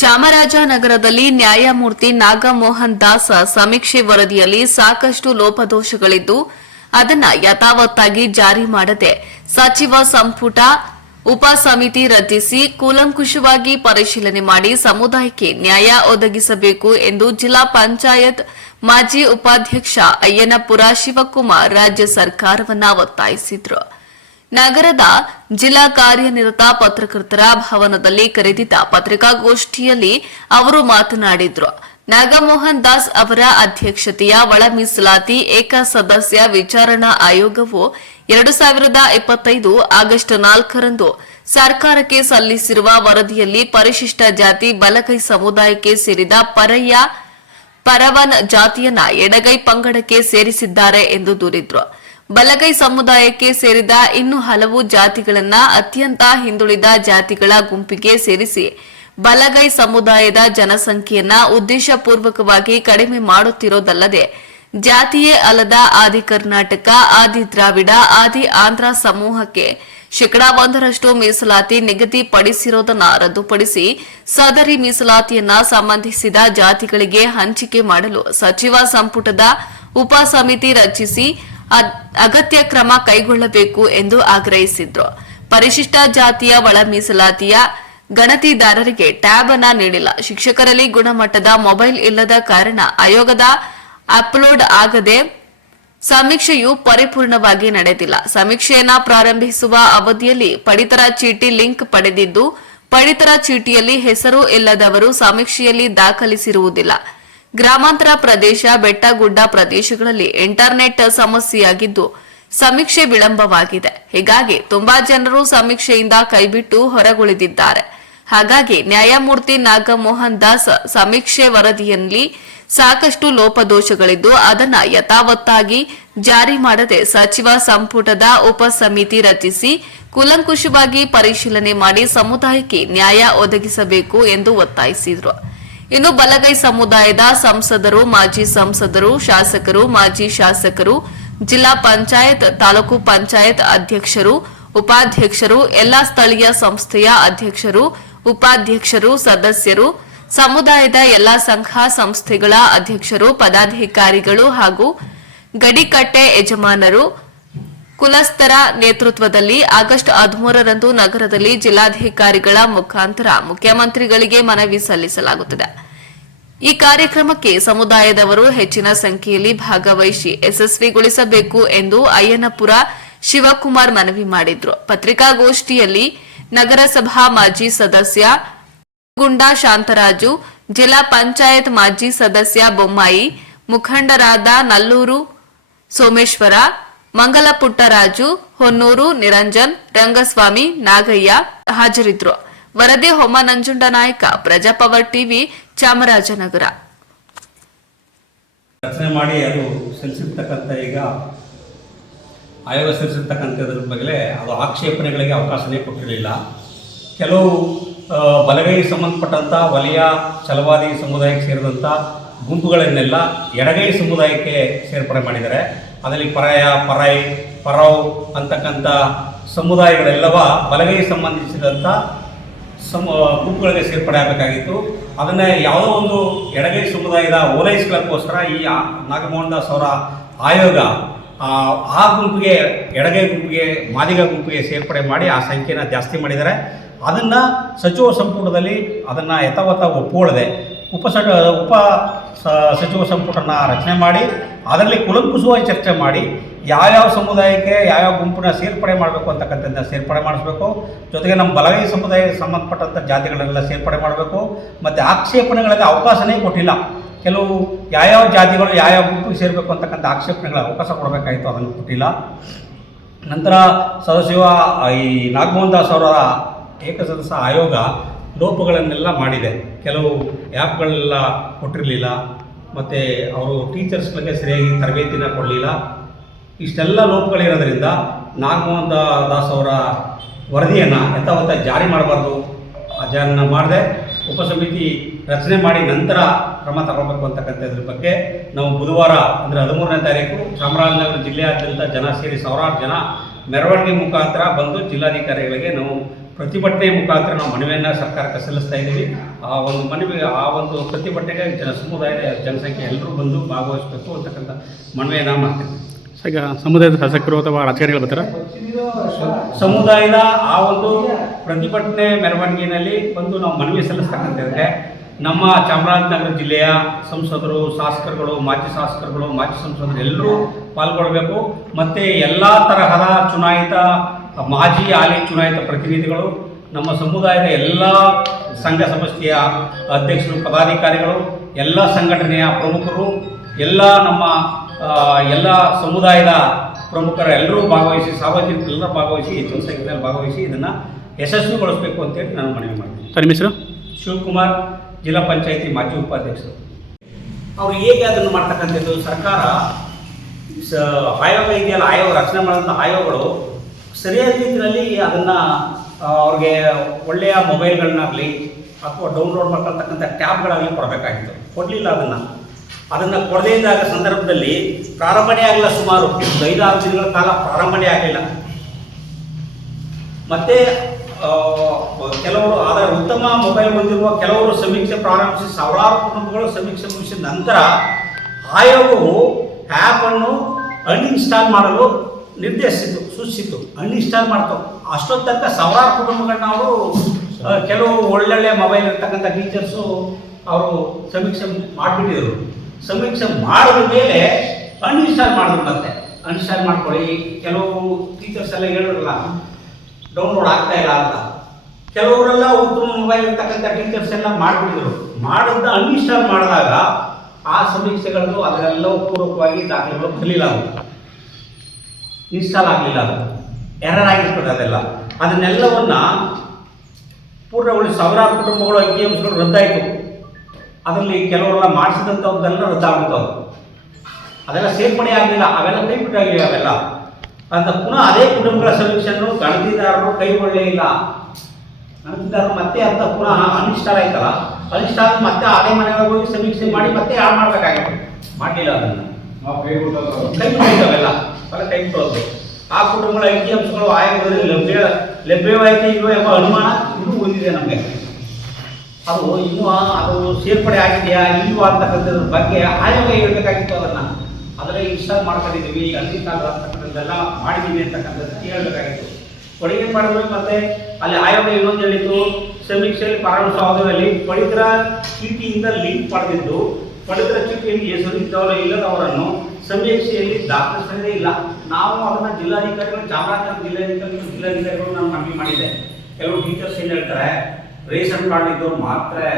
ಚಾಮರಾಜನಗರದಲ್ಲಿ ನ್ಯಾಯಮೂರ್ತಿ ನಾಗಮೋಹನ್ ದಾಸ್ ಸಮೀಕ್ಷೆ ವರದಿಯಲ್ಲಿ ಸಾಕಷ್ಟು ಲೋಪದೋಷಗಳಿದ್ದು ಅದನ್ನ ಯಥಾವತ್ತಾಗಿ ಜಾರಿ ಮಾಡದೆ ಸಚಿವ ಸಂಪುಟ ಉಪ ಸಮಿತಿ ರಚಿಸಿ ಕೂಲಂಕುಷವಾಗಿ ಪರಿಶೀಲನೆ ಮಾಡಿ ಸಮುದಾಯಕ್ಕೆ ನ್ಯಾಯ ಒದಗಿಸಬೇಕು ಎಂದು ಜಿಲ್ಲಾ ಪಂಚಾಯತ್ ಮಾಜಿ ಉಪಾಧ್ಯಕ್ಷ ಅಯ್ಯನಪುರ ಶಿವಕುಮಾರ್ ರಾಜ್ಯ ಸರ್ಕಾರವನ್ನ ಒತ್ತಾಯಿಸಿದರು. ನಗರದ ಜಿಲ್ಲಾ ಕಾರ್ಯನಿರತ ಪತ್ರಕರ್ತರ ಭವನದಲ್ಲಿ ಕರೆದಿದ್ದ ಪತ್ರಿಕಾಗೋಷ್ಠಿಯಲ್ಲಿ ಅವರು ಮಾತನಾಡಿದರು. ನಾಗಮೋಹನ್ ದಾಸ್ ಅವರ ಅಧ್ಯಕ್ಷತೆಯ ಒಳ ಮೀಸಲಾತಿ ಏಕಸದಸ್ಯ ವಿಚಾರಣಾ ಆಯೋಗವು 2025 ಆಗಸ್ಟ್ 4ರಂದು ಸರ್ಕಾರಕ್ಕೆ ಸಲ್ಲಿಸಿರುವ ವರದಿಯಲ್ಲಿ ಪರಿಶಿಷ್ಟ ಜಾತಿ ಬಲಗೈ ಸಮುದಾಯಕ್ಕೆ ಸೇರಿದ ಪರವನ್ ಜಾತಿಯನ್ನ ಎಡಗೈ ಪಂಗಡಕ್ಕೆ ಸೇರಿಸಿದ್ದಾರೆ ಎಂದು ದೂರಿದ್ರು. ಬಲಗೈ ಸಮುದಾಯಕ್ಕೆ ಸೇರಿದ ಇನ್ನು ಹಲವು ಜಾತಿಗಳನ್ನ ಅತ್ಯಂತ ಹಿಂದುಳಿದ ಜಾತಿಗಳ ಗುಂಪಿಗೆ ಸೇರಿಸಿ ಬಲಗೈ ಸಮುದಾಯದ ಜನಸಂಖ್ಯೆಯನ್ನ ಉದ್ದೇಶಪೂರ್ವಕವಾಗಿ ಕಡಿಮೆ ಮಾಡುತ್ತಿರೋದಲ್ಲದೆ ಜಾತಿಯೇ ಅಲ್ಲದ ಆದಿ ಕರ್ನಾಟಕ, ಆದಿ ದ್ರಾವಿಡ, ಆದಿ ಆಂಧ್ರ ಸಮೂಹಕ್ಕೆ 1% ಮೀಸಲಾತಿ ನಿಗದಿಪಡಿಸಿರುವುದನ್ನು ರದ್ದುಪಡಿಸಿ ಸದರಿ ಮೀಸಲಾತಿಯನ್ನ ಸಂಬಂಧಿಸಿದ ಜಾತಿಗಳಿಗೆ ಹಂಚಿಕೆ ಮಾಡಲು ಸಚಿವ ಸಂಪುಟದ ಉಪ ಸಮಿತಿ ರಚಿಸಿ ಅಗತ್ಯ ಕ್ರಮ ಕೈಗೊಳ್ಳಬೇಕು ಎಂದು ಆಗ್ರಹಿಸಿದ್ರು. ಪರಿಶಿಷ್ಟ ಜಾತಿಯ ಒಳ ಮೀಸಲಾತಿಯ ಗಣತಿದಾರರಿಗೆ ಟ್ಯಾಬ್ ಅನ್ನ ನೀಡಿಲ್ಲ. ಶಿಕ್ಷಕರಲ್ಲಿ ಗುಣಮಟ್ಟದ ಮೊಬೈಲ್ ಇಲ್ಲದ ಕಾರಣ ಆಯೋಗದ ಅಪ್ಲೋಡ್ ಆಗದೆ ಸಮೀಕ್ಷೆಯು ಪರಿಪೂರ್ಣವಾಗಿ ನಡೆದಿಲ್ಲ. ಸಮೀಕ್ಷೆಯನ್ನ ಪ್ರಾರಂಭಿಸುವ ಅವಧಿಯಲ್ಲಿ ಪಡಿತರ ಚೀಟಿ ಲಿಂಕ್ ಪಡೆದಿದ್ದು ಪಡಿತರ ಚೀಟಿಯಲ್ಲಿ ಹೆಸರು ಇಲ್ಲದವರು ಸಮೀಕ್ಷೆಯಲ್ಲಿ ದಾಖಲಿಸಿರುವುದಿಲ್ಲ. ಗ್ರಾಮಾಂತರ ಪ್ರದೇಶ, ಬೆಟ್ಟಗುಡ್ಡ ಪ್ರದೇಶಗಳಲ್ಲಿ ಇಂಟರ್ನೆಟ್ ಸಮಸ್ಯೆಯಾಗಿದ್ದು ಸಮೀಕ್ಷೆ ವಿಳಂಬವಾಗಿದೆ. ಹೀಗಾಗಿ ತುಂಬಾ ಜನರು ಸಮೀಕ್ಷೆಯಿಂದ ಕೈಬಿಟ್ಟು ಹೊರಗುಳಿದಿದ್ದಾರೆ. ಹಾಗಾಗಿ ನ್ಯಾಯಮೂರ್ತಿ ನಾಗಮೋಹನ್ ದಾಸ್ ಸಮೀಕ್ಷೆ ವರದಿಯಲ್ಲಿ ಸಾಕಷ್ಟು ಲೋಪದೋಷಗಳಿದ್ದು ಅದನ್ನ ಯಥಾವತ್ತಾಗಿ ಜಾರಿ ಮಾಡದೆ ಸಚಿವ ಸಂಪುಟದ ಉಪ ಸಮಿತಿ ರಚಿಸಿ ಕೂಲಂಕುಷವಾಗಿ ಪರಿಶೀಲನೆ ಮಾಡಿ ಸಮುದಾಯಕ್ಕೆ ನ್ಯಾಯ ಒದಗಿಸಬೇಕು ಎಂದು ಒತ್ತಾಯಿಸಿದರು. ಇನ್ನು ಬಲಗೈ ಸಮುದಾಯದ ಸಂಸದರು, ಮಾಜಿ ಸಂಸದರು, ಶಾಸಕರು, ಮಾಜಿ ಶಾಸಕರು, ಜಿಲ್ಲಾ ಪಂಚಾಯತ್, ತಾಲೂಕು ಪಂಚಾಯತ್ ಅಧ್ಯಕ್ಷರು, ಉಪಾಧ್ಯಕ್ಷರು, ಎಲ್ಲಾ ಸ್ಥಳೀಯ ಸಂಸ್ಥೆಯ ಅಧ್ಯಕ್ಷರು, ಉಪಾಧ್ಯಕ್ಷರು, ಸದಸ್ಯರು, ಸಮುದಾಯದ ಎಲ್ಲಾ ಸಂಘ ಸಂಸ್ಥೆಗಳ ಅಧ್ಯಕ್ಷರು, ಪದಾಧಿಕಾರಿಗಳು ಹಾಗೂ ಗಡಿಕಟ್ಟೆ ಯಜಮಾನರು, ಕುಲಸ್ಥರ ನೇತೃತ್ವದಲ್ಲಿ ಆಗಸ್ಟ್ 13ರಂದು ನಗರದಲ್ಲಿ ಜಿಲ್ಲಾಧಿಕಾರಿಗಳ ಮುಖಾಂತರ ಮುಖ್ಯಮಂತ್ರಿಗಳಿಗೆ ಮನವಿ ಸಲ್ಲಿಸಲಾಗುತ್ತದೆ. ಈ ಕಾರ್ಯಕ್ರಮಕ್ಕೆ ಸಮುದಾಯದವರು ಹೆಚ್ಚಿನ ಸಂಖ್ಯೆಯಲ್ಲಿ ಭಾಗವಹಿಸಿ ಯಶಸ್ವಿಗೊಳಿಸಬೇಕು ಎಂದು ಅಯ್ಯನಪುರ ಶಿವಕುಮಾರ್ ಮನವಿ ಮಾಡಿದ್ರು. ಪತ್ರಿಕಾಗೋಷ್ಠಿಯಲ್ಲಿ ನಗರಸಭಾ ಮಾಜಿ ಸದಸ್ಯ ಗುಂಡಾ ಶಾಂತರಾಜು, ಜಿಲ್ಲಾ ಪಂಚಾಯತ್ ಮಾಜಿ ಸದಸ್ಯ ಬೊಮ್ಮಾಯಿ, ಮುಖಂಡರಾದ ನಲ್ಲೂರು ಸೋಮೇಶ್ವರ, ಮಂಗಲಪುಟ್ಟರಾಜು, ಹೊನ್ನೂರು ನಿರಂಜನ್, ರಂಗಸ್ವಾಮಿ, ನಾಗಯ್ಯ ಹಾಜರಿದ್ದರು. ವರದಿ ಹೊಮ್ಮ ನಂಜುಂಡನಾಯಕ, ಪ್ರಜಾಪವರ್ ಟಿವಿ, ಚಾಮರಾಜನಗರ. ರಚನೆ ಮಾಡಿ ಅದು ಸಲ್ಲಿಸಿರ್ತಕ್ಕಂಥ ಈಗ ಆಯೋಗ ಸಲ್ಲಿಸಿರ್ತಕ್ಕಂಥದ್ರ ಬಗ್ಗೆ ಅದು ಆಕ್ಷೇಪಣೆಗಳಿಗೆ ಅವಕಾಶನೇ ಕೊಟ್ಟಿರಲಿಲ್ಲ. ಕೆಲವು ಬಲಗೈ ಸಂಬಂಧಪಟ್ಟಂಥ ವಲಯ ಛಲವಾದಿ ಸಮುದಾಯಕ್ಕೆ ಸೇರಿದಂಥ ಗುಂಪುಗಳನ್ನೆಲ್ಲ ಎಡಗೈ ಸಮುದಾಯಕ್ಕೆ ಸೇರ್ಪಡೆ ಮಾಡಿದ್ದಾರೆ. ಅದರಲ್ಲಿ ಪರವ್ ಅಂತಕ್ಕಂಥ ಸಮುದಾಯಗಳೆಲ್ಲವ ಬಲಗೈ ಸಂಬಂಧಿಸಿದಂಥ ಗುಂಪುಗಳಿಗೆ ಸೇರ್ಪಡೆ ಆಗಬೇಕಾಗಿತ್ತು. ಅದನ್ನು ಯಾವುದೋ ಒಂದು ಎಡಗೈ ಸಮುದಾಯದ ಓಲೈಸ್ಕೊಳ್ಳೋಕ್ಕೋಸ್ಕರ ಈ ನಾಗಮೋಹನ್ ದಾಸ್ ಅವರ ಆಯೋಗ ಆ ಗುಂಪಿಗೆ, ಎಡಗೈ ಗುಂಪಿಗೆ, ಮಾದಿಗ ಗುಂಪಿಗೆ ಸೇರ್ಪಡೆ ಮಾಡಿ ಆ ಸಂಖ್ಯೆನ ಜಾಸ್ತಿ ಮಾಡಿದ್ದಾರೆ. ಅದನ್ನು ಸಚಿವ ಸಂಪುಟದಲ್ಲಿ ಅದನ್ನು ಯಥಾವತ್ತಾಗಿ ಒಪ್ಪಿಕೊಳ್ಳದೆ ಉಪ ಸಚಿವ ಸಂಪುಟನ ರಚನೆ ಮಾಡಿ ಅದರಲ್ಲಿ ಕೂಲಂಕುಷವಾಗಿ ಚರ್ಚೆ ಮಾಡಿ ಯಾವ್ಯಾವ ಸಮುದಾಯಕ್ಕೆ ಯಾವ್ಯಾವ ಗುಂಪನ್ನ ಸೇರ್ಪಡೆ ಮಾಡಬೇಕು ಅಂತಕ್ಕಂಥದ್ದನ್ನ ಸೇರ್ಪಡೆ ಮಾಡಿಸ್ಬೇಕು. ಜೊತೆಗೆ ನಮ್ಮ ಬಲಗೈ ಸಮುದಾಯಕ್ಕೆ ಸಂಬಂಧಪಟ್ಟಂಥ ಜಾತಿಗಳನ್ನೆಲ್ಲ ಸೇರ್ಪಡೆ ಮಾಡಬೇಕು. ಮತ್ತು ಆಕ್ಷೇಪಣೆಗಳಿಗೆ ಅವಕಾಶನೇ ಕೊಟ್ಟಿಲ್ಲ. ಕೆಲವು ಯಾವ್ಯಾವ ಜಾತಿಗಳು ಯಾವ್ಯಾವ ಗುಂಪಿಗೆ ಸೇರಬೇಕು ಅಂತಕ್ಕಂಥ ಆಕ್ಷೇಪಣೆಗಳ ಅವಕಾಶ ಕೊಡಬೇಕಾಗಿತ್ತು, ಅದನ್ನು ಕೊಟ್ಟಿಲ್ಲ. ನಂತರ ಸದಸ್ಯ ಈ ನಾಗಮೋಹನ್ ದಾಸ್ ಅವರ ಏಕಸದಸ್ಯ ಆಯೋಗ ಲೋಪಗಳನ್ನೆಲ್ಲ ಮಾಡಿದೆ. ಕೆಲವು ಆ್ಯಪ್ಗಳೆಲ್ಲ ಕೊಟ್ಟಿರಲಿಲ್ಲ, ಮತ್ತು ಅವರು ಟೀಚರ್ಸ್ಗಳಿಗೆ ಸರಿಯಾಗಿ ತರಬೇತಿನ ಕೊಡಲಿಲ್ಲ. ಇಷ್ಟೆಲ್ಲ ಲೋಪಗಳಿರೋದ್ರಿಂದ ನಾಗಮೋಹನ್ ದಾಸ್ ಅವರ ವರದಿಯನ್ನು ಯಥಾವತ್ತಾಗಿ ಜಾರಿ ಮಾಡಬಾರ್ದು. ಅದನ್ನು ಮಾಡದೆ ಉಪಸಮಿತಿ ರಚನೆ ಮಾಡಿ ನಂತರ ಕ್ರಮ ತಗೋಬೇಕು ಅಂತಕ್ಕಂಥದ್ರ ಬಗ್ಗೆ ನಾವು ಬುಧವಾರ ಅಂದರೆ 13ನೇ ತಾರೀಕು ಚಾಮರಾಜನಗರ ಜಿಲ್ಲೆಯಾದ್ಯಂತ ಜನ ಸೇರಿ ಸಾವಿರಾರು ಜನ ಮೆರವಣಿಗೆ ಮುಖಾಂತರ ಬಂದು ಜಿಲ್ಲಾಧಿಕಾರಿಗಳಿಗೆ ನಾವು ಪ್ರತಿಭಟನೆ ಮುಖಾಂತರ ನಾವು ಮನವಿಯನ್ನು ಸರ್ಕಾರಕ್ಕೆ ಸಲ್ಲಿಸ್ತಾ ಇದ್ದೀವಿ. ಆ ಒಂದು ಮನವಿ, ಆ ಒಂದು ಪ್ರತಿಭಟನೆಗೆ ಸಮುದಾಯದ ಜನಸಂಖ್ಯೆ ಎಲ್ಲರೂ ಬಂದು ಭಾಗವಹಿಸಬೇಕು ಅಂತಕ್ಕಂಥ ಮನವಿಯನ್ನು ಮಾಡ್ತೀವಿ. ಈಗ ಸಮುದಾಯದ ಶಾಸಕರು ಅಥವಾ ರಾಜಕಾರಣಿಗಳು ಬರ್ತಾರೆ. ಸಮುದಾಯದ ಆ ಒಂದು ಪ್ರತಿಭಟನೆ ಮೆರವಣಿಗೆಯಲ್ಲಿ ಬಂದು ನಾವು ಮನವಿ ಸಲ್ಲಿಸ್ತಕ್ಕಂಥದ್ದೇ ನಮ್ಮ ಚಾಮರಾಜನಗರ ಜಿಲ್ಲೆಯ ಸಂಸದರು, ಶಾಸಕರುಗಳು, ಮಾಜಿ ಶಾಸಕರುಗಳು, ಮಾಜಿ ಸಂಸದರು ಎಲ್ಲರೂ ಪಾಲ್ಗೊಳ್ಳಬೇಕು. ಮತ್ತು ಎಲ್ಲ ತರಹದ ಚುನಾಯಿತ ಮಾಜಿ ಹಾಲಿ ಚುನಾಯಿತ ಪ್ರತಿನಿಧಿಗಳು, ನಮ್ಮ ಸಮುದಾಯದ ಎಲ್ಲ ಸಂಘ ಸಂಸ್ಥೆಯ ಅಧ್ಯಕ್ಷರು, ಪದಾಧಿಕಾರಿಗಳು, ಎಲ್ಲ ಸಂಘಟನೆಯ ಪ್ರಮುಖರು, ಎಲ್ಲ ನಮ್ಮ ಎಲ್ಲ ಸಮುದಾಯದ ಪ್ರಮುಖರು ಎಲ್ಲರೂ ಭಾಗವಹಿಸಿ, ಸಾರ್ವಜನಿಕರೆಲ್ಲರೂ ಭಾಗವಹಿಸಿ, ಹೆಚ್ಚಿನ ಸಂಖ್ಯೆಯಲ್ಲಿ ಭಾಗವಹಿಸಿ ಇದನ್ನು ಯಶಸ್ವಿಗೊಳಿಸಬೇಕು ಅಂತೇಳಿ ನಾನು ಮನವಿ ಮಾಡ್ತೀನಿ. ಸರ್, ನಿಮ್ಮ ಹೆಸರು? ಶಿವಕುಮಾರ್, ಜಿಲ್ಲಾ ಪಂಚಾಯಿತಿ ಮಾಜಿ ಉಪಾಧ್ಯಕ್ಷರು. ಅವರು ಹೇಗೆ ಅದನ್ನು ಮಾಡ್ತಕ್ಕಂಥದ್ದು, ಸರ್ಕಾರ ಆಯೋಗ ಇದೆಯಲ್ಲ, ಆಯೋಗ ರಚನೆ ಮಾಡಿದಂಥ ಆಯೋಗಗಳು ಸರಿಯಾದ ರೀತಿಯಲ್ಲಿ ಅದನ್ನು ಅವ್ರಿಗೆ ಒಳ್ಳೆಯ ಮೊಬೈಲ್ಗಳನ್ನಾಗಲಿ ಅಥವಾ ಡೌನ್ಲೋಡ್ ಮಾಡ್ಕೊಳ್ತಕ್ಕಂಥ ಟ್ಯಾಬ್ಗಳಾಗಲಿ ಕೊಡಬೇಕಾಗಿತ್ತು. ಕೊಡಲಿಲ್ಲ. ಅದನ್ನು ಕೊಡದೇ ಇದ್ದಾಗ ಸಂದರ್ಭದಲ್ಲಿ ಪ್ರಾರಂಭನೇ ಆಗಲಿಲ್ಲ. ಸುಮಾರು 5-6 ದಿನಗಳ ಕಾಲ ಪ್ರಾರಂಭನೇ ಆಗಲಿಲ್ಲ. ಮತ್ತು ಕೆಲವರು ಅದರ ಉತ್ತಮ ಮೊಬೈಲ್ ಹೊಂದಿರುವ ಕೆಲವರು ಸಮೀಕ್ಷೆ ಪ್ರಾರಂಭಿಸಿ ಸಾವಿರಾರು ಕುಟುಂಬಗಳು ಸಮೀಕ್ಷೆ ಮುಗಿಸಿದ ನಂತರ ಆಯೋಗವು ಆ್ಯಪನ್ನು ಅನ್ಇನ್ಸ್ಟಾಲ್ ಮಾಡಲು ಸೂಚಿಸಿತು. ಅನ್ಇನ್ಸ್ಟಾಲ್ ಮಾಡ್ತಾವೆ. ಅಷ್ಟೊತ್ತು ತನಕ ಸಾವಿರಾರು ಕುಟುಂಬಗಳನ್ನ ಅವರು ಕೆಲವು ಒಳ್ಳೊಳ್ಳೆ ಮೊಬೈಲ್ ಇರ್ತಕ್ಕಂಥ ಟೀಚರ್ಸು ಅವರು ಸಮೀಕ್ಷೆ ಮಾಡಿಬಿಟ್ಟಿದ್ರು. ಸಮೀಕ್ಷೆ ಮಾಡಿದ ಮೇಲೆ ಅನ್ಇನ್ಸ್ಟಾಲ್ ಮಾಡಿದ್ರು. ಮತ್ತೆ ಅನ್ಇನ್ಸ್ಟಾಲ್ ಮಾಡ್ಕೊಳ್ಳಿ, ಕೆಲವು ಟೀಚರ್ಸ್ ಎಲ್ಲ ಹೇಳಿದ್ರಲ್ಲ ಡೌನ್ಲೋಡ್ ಆಗ್ತಾ ಇಲ್ಲ ಅಂತ. ಕೆಲವರೆಲ್ಲ ಉತ್ತಮ ಮೊಬೈಲ್ ಇರ್ತಕ್ಕಂಥ ಟೀಚರ್ಸ್ ಎಲ್ಲ ಮಾಡಿಬಿಟ್ಟಿದ್ರು. ಮಾಡಿದ್ದ ಅನ್ಇನ್ಸ್ಟಾಲ್ ಮಾಡಿದಾಗ ಆ ಸಮೀಕ್ಷೆಗಳದ್ದು ಅದರೆಲ್ಲವೂ ಪೂರ್ವಕವಾಗಿ ದಾಖಲೆಗಳು ಬರಲಿಲ್ಲ. ಇನ್ಸ್ಟಾಲ್ ಆಗಲಿಲ್ಲ. ಅದು ಎರರ್ ಆಗಿರ್ತದೆ. ಅದನ್ನೆಲ್ಲವನ್ನ ಪೂರ್ಣಗೊಳಿಸಿ ಸಾವಿರಾರು ಕುಟುಂಬಗಳು ಅಂಕಿಅಂಶಗಳು ರದ್ದಾಯಿತು. ಅದರಲ್ಲಿ ಕೆಲವರೆಲ್ಲ ಮಾಡಿಸಿದಂಥದ್ದೆಲ್ಲ ರದ್ದಾಗ್ಬಿಟ್ಟವು. ಅದೆಲ್ಲ ಸೇರ್ಪಡೆ ಆಗಲಿಲ್ಲ. ಅವೆಲ್ಲ ಕೈ ಬಿಟ್ಟಾಗಿವೆ. ಅವೆಲ್ಲ ಅಂತ ಪುನಃ ಅದೇ ಕುಟುಂಬಗಳ ಸಮೀಕ್ಷೆಯನ್ನು ಗಣತಿದಾರರು ಕೈಗೊಳ್ಳೇ ಇಲ್ಲ. ಗಣತಿದಾರರು ಮತ್ತೆ ಅಂತ ಪುನಃ ಅನ್ಇನ್ಸ್ಟಾಲ್ ಆಯ್ತಲ್ಲ, ಅನ್ಇನ್ಸ್ಟಾಲ್ ಮತ್ತೆ ಅದೇ ಮನೆಗಳಿಗೆ ಹೋಗಿ ಸಮೀಕ್ಷೆ ಮಾಡಿ ಮತ್ತೆ ಯಾರು ಮಾಡಬೇಕಾಗಿತ್ತು. ಮಾಡಲಿಲ್ಲ. ಅದನ್ನು ಕೈ ಬಿಟ್ಟಿದ್ದಾವೆಲ್ಲ ಕೈ ಬಿಟ್ಟೋದು. ಆ ಕುಟುಂಬಗಳ ಅಂಕಿಅಂಶಗಳು ಆಯೋಗದಲ್ಲಿ ಲಭ್ಯವಾಯಿತು ಇಲ್ಲವೋ ಎಂಬ ಅನುಮಾನ ಇನ್ನೂ ಹೊಂದಿದೆ ನಮಗೆ. ಅದು ಇನ್ನೂ ಅದು ಸೇರ್ಪಡೆ ಆಗಿದೆಯಾ ಇಲ್ವಾ ಅಂತಕ್ಕಂಥದ್ರ ಬಗ್ಗೆ ಆಯೋಗ ಹೇಳಬೇಕಾಗಿತ್ತು. ಅದರಲ್ಲಿ ಇನ್ಸ್ಟಾಲ್ ಮಾಡ್ಕೊಂಡಿದ್ದೀವಿ, ಅನ್ಇನ್ಸ್ಟಾಲ್ ಆಗ್ತಕ್ಕಂಥದ್ದೆಲ್ಲ ಮಾಡಿದ್ದೀವಿ ಅಂತಕ್ಕಂಥದ್ದು ಹೇಳಬೇಕಾಗಿತ್ತು. ಕೊಡುಗೆ ಮಾಡಿದ್ರೆ ಮತ್ತೆ ಅಲ್ಲಿ ಆಯೋಗ ಇನ್ನೊಂದು ಹೇಳಿತ್ತು, ಸಮೀಕ್ಷೆಯಲ್ಲಿ ಪ್ರಾರಂಭಿಸುವುದರಲ್ಲಿ ಪಡಿತರ ಚೀಟಿಯಿಂದ ಲಿಂಕ್ ಪಡೆದಿದ್ದು ಪಡಿತರ ಚೀಟಿಯಲ್ಲಿ ಹೆಸರು ಇದ್ದವರ ಇಲ್ಲದವರನ್ನು ಸಮೀಕ್ಷೆಯಲ್ಲಿ ದಾಖಲಿಸದೇ ಇಲ್ಲ. ನಾವು ಅದನ್ನು ಜಿಲ್ಲಾಧಿಕಾರಿಗಳು, ಚಾಮರಾಜನಗರ ಜಿಲ್ಲಾಧಿಕಾರಿಗಳು ನಾನು ಮನವಿ ಮಾಡಿದ್ದೆ. ಕೆಲವು ಟೀಚರ್ಸ್ ಏನು ಹೇಳ್ತಾರೆ, ರೇಷನ್ ಕಾರ್ಡ್ ಇದ್ದವ್ರು ಮಾತ್ರ